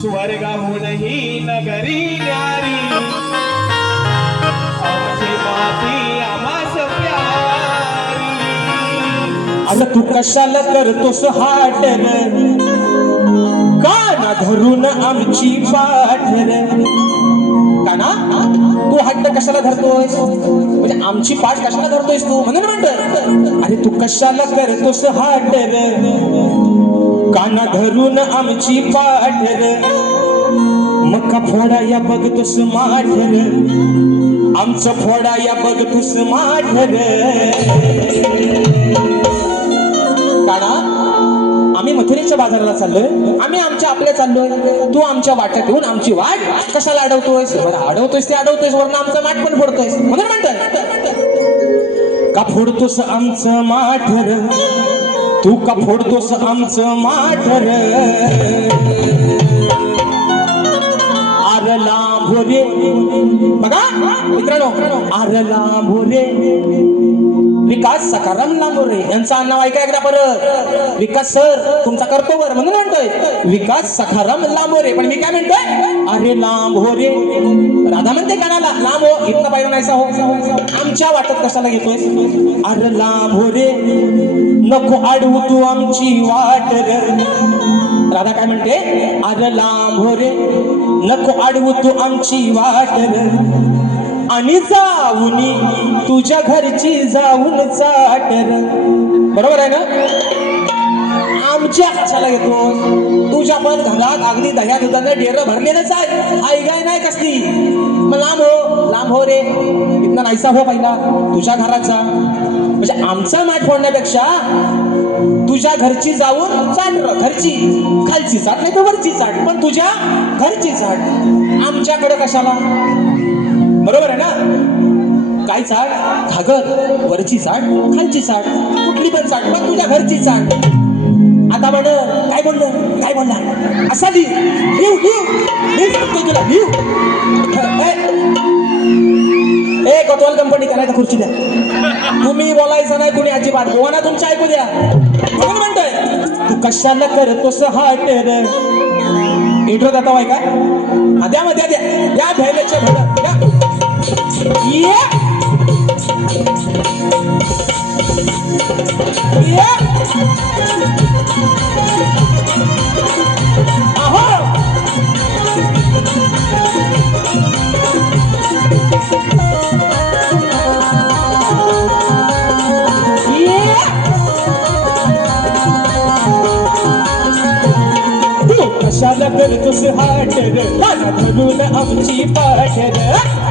स्वर्गाहूनही नगरी नारी आमची माती आम्हास प्यारी. अगं तू कशाला करतोस हाटर काना धरून आमची पाठर काना? तू हट्ट कशाला धरतोस? म्हणजे आमची पाठ कशाला धरतोयस तू? म्हणून म्हणत अरे तू कशाला करतोस हाटर काना धरून आमची पाठर. मग का फोडा या बघतोस माठर. आमचं फोडा या बघतोस माठर. काना आम्ही मथुरेच्या बाजाराला चाललोय. आम्ही आमच्या आपल्या चाललोय. तू आमच्या वाट्यात येऊन आमची वाट कशाला अडवतोयस? बरं अडवतोयस ते अडवतोयस वरून आमचं माठ पण फोडतोयस. म्हणून म्हणतात का फोडतोस आमचं माठर? तू का फोडतोस आमचं माठर? आरला भोरे हो बघा मित्रांनो आरला भोरे हो विकास सकाराम लांबोरे यांचं नाव ऐका एकदा परत. विकास सर तुमचा करतो वर म्हणून म्हणतोय. विकास सखाराम लांबोरे पण मी काय म्हणतोय? अरे लांबोरे हो राधा म्हणते कानाला लांब हो. इतका पाहिजे नाहीसा हो. आमच्या वाटत कशाला घेतोय? अरे लांबोरे हो नको अडवू तू आमची वाट रे. राधा काय म्हणते? अरे लांबोरे हो नको अडवू तू आमची वाट रे. आणि जाऊन तुझ्या घरची जाऊन चाटर बरोबर आहे ना? आमच्या कशाला घेतो तुझ्या पण घरात अगदी दह्या दुधाने डेरं भरलेलंच आहे. आई गाय नाही कसली? मग लांब हो. लांब हो रे. इतना नाहीसा हो पहिला. तुझ्या घराचा. म्हणजे आमचा माठ फोडण्यापेक्षा तुझ्या घरची जाऊन चाट घरची. खालची चाट नाही तर वरची चाट. पण तुझ्या घरची चाट. आमच्याकडे कशाला? बरोबर आहे ना? काय चाट? घागर वरची चाट खालची चाट कुठली पण चाट पण तुझ्या घरची चाट. आता म्हण काय बोललं? काय बोलला? असा लिह. लिव लिव लिव सांगतोय तुला लिव ए कोतवाल कंपनी करायला खुर्ची द्या. तुम्ही बोलायचं नाही कुणी अजिबात. गोवाना तुमच्या ऐकू द्या. म्हणून म्हणतोय? तू कशाला करतोस हाट? रे इंट्रो देता वाय का? द्या मग द्या द्या. द्या भैलेचे द्या ये करतोस हाटर काना धरून आमची पाठर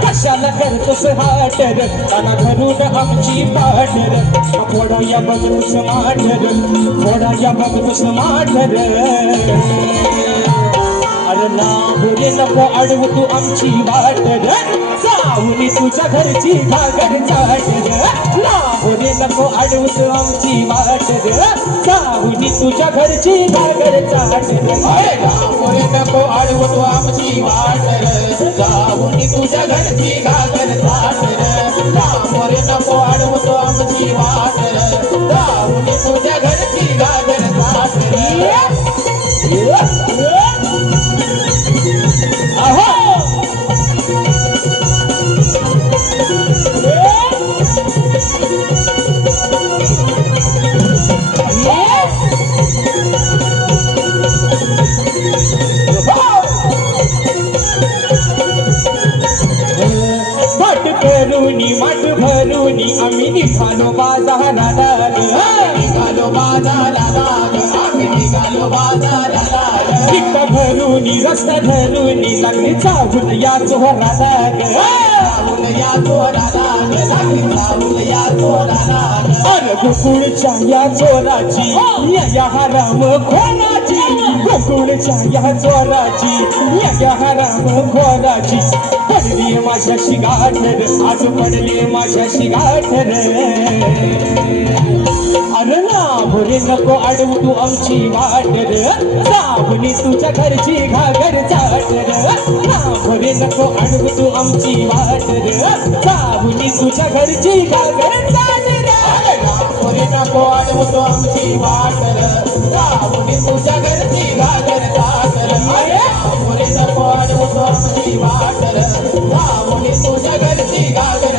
कशाला करतोस हाटर काना धरून आमची पाठर फोडा या बघतोस माठर फोडा या बघतोस माठर अरे लांबुरे नको अडवू तू आमची वाट लावली तुझ्या घरची घागर चाट लांबुरे नको अडवू आमची वाट जाऊनी तुझ्या घरची घागर चाट लांबोरे नको अडवतो आमची वाट रे. तुझ्या घरची घागर चाट मठ भरूनी आम्ही निघालो बाजाराला निघालो बाजाराला. आम्ही निघालो बाजाराला. पिका भरूनी रस्ता धरूनी लागली चावून या चोराला या चोराला. लागली या चोराला ग. अरे गोकुळच्या या चोराची या या हराम गोकुळच्या या जोराची या हराम खोराची. पडली माझ्याशी गाठर आज पडली माझ्याशी गाठर अरे लाभरे नको अडवू तू आमची वाटर. सावनी तुझ्या घरची घागर चाटर. लाभरे नको अडवू तू आमची वाटर. सावनी तुझ्या घरची घागर चाटर. नको अडवतो वाटर राहुली तुझ्या घरची घागर कातर वाटर राहुली तुझ्या घरची घागर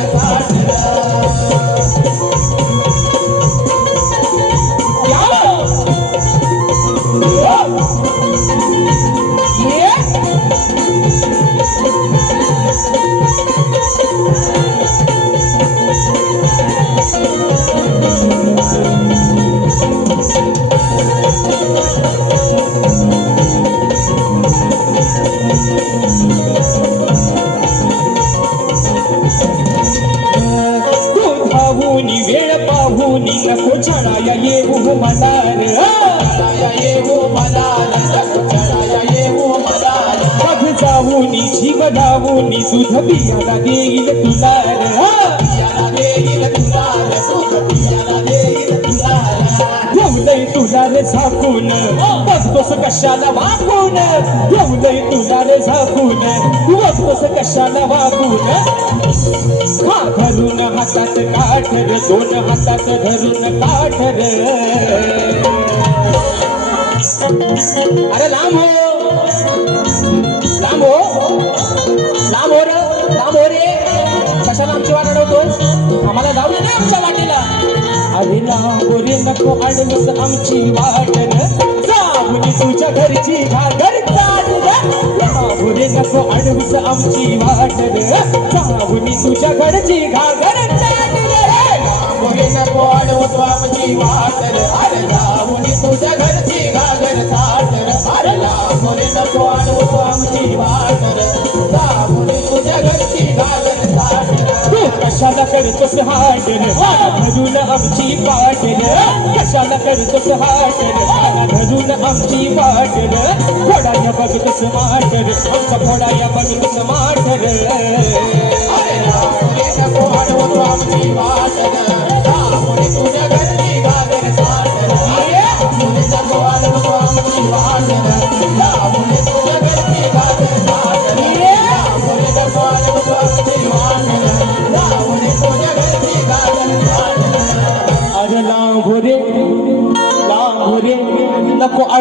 जाऊनी जीव जाऊनी दूध पियाला देईल तुला. झाकून. बसतोस कशाला वाकून ठेवलंय तुला रे झाकून. बसतोस कशाला वागून? हा धरून हातात काठ रे दोन हातात धरून काठ रे. अरे लांब हो. लांब हो. लांब हो रे लांब हो रे. कशाला आमची वाट अडवतोस? आम्हाला जाऊ दे ना आमच्या वाटेला. नको अडवस आमची वाट रे तुझ्या घरची घागर चाल नको अडवस आमची वाट रे तुझ्या घरची घागर चाल नको अडवतो आमची वाट अरे जाऊन तुझ्या घरची घागर थाट अरे ला मोरे नको अडवतो आमची वाट कशाला करतोस हाट धरून आमची पाट कशाला करतोस हाट धरून आमची पाट रे फोडाया बघतोस माट रे आमचा फोडाया बघतोस माट आमची वाट.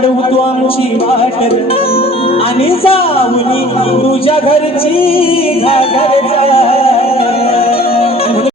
अडवू तू आमची वाट. आणि जाऊनी तुझ्या घरची घागर.